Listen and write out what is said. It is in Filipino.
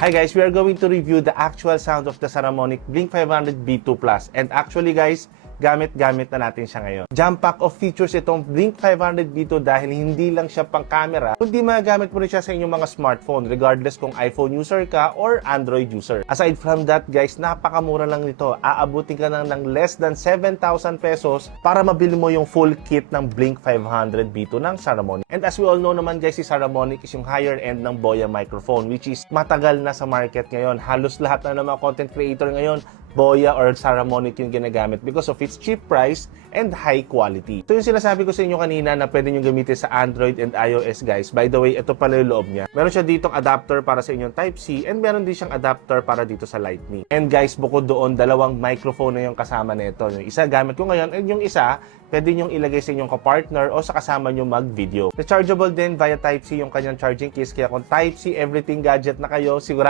Hi guys, we are going to review the actual sound of the Saramonic Blink 500 B2 Plus. And actually guys, gamit-gamit na natin siya ngayon. Jam pack of features itong Blink 500 B2 dahil hindi lang siya pang camera, kundi magagamit mo rin siya sa inyong mga smartphone regardless kung iPhone user ka or Android user. Aside from that guys, napakamura lang nito. Aabutin ka lang ng less than 7,000 pesos para mabili mo yung full kit ng Blink 500 B2 ng Saramonic. And as we all know naman guys, si Saramonic is yung higher end ng Boya microphone, which is matagal na sa market ngayon. Halos lahat na ng mga content creator ngayon, Boya or Saramonic yung ginagamit because of its cheap price and high quality. Ito yung sinasabi ko sa inyo kanina na pwede nyo gamitin sa Android and iOS guys. By the way, ito pala yung loob niya. Meron siya ditong adapter para sa inyong Type-C and meron din siyang adapter para dito sa Lightning. And guys, bukod doon, dalawang microphone na yung kasama nito. Yung isa gamit ko ngayon and yung isa, pwede nyong ilagay sa inyong kapartner o sa kasama nyo mag-video. Rechargeable din via Type-C yung kanyang charging case. Kaya kung Type-C everything gadget na kayo, siguro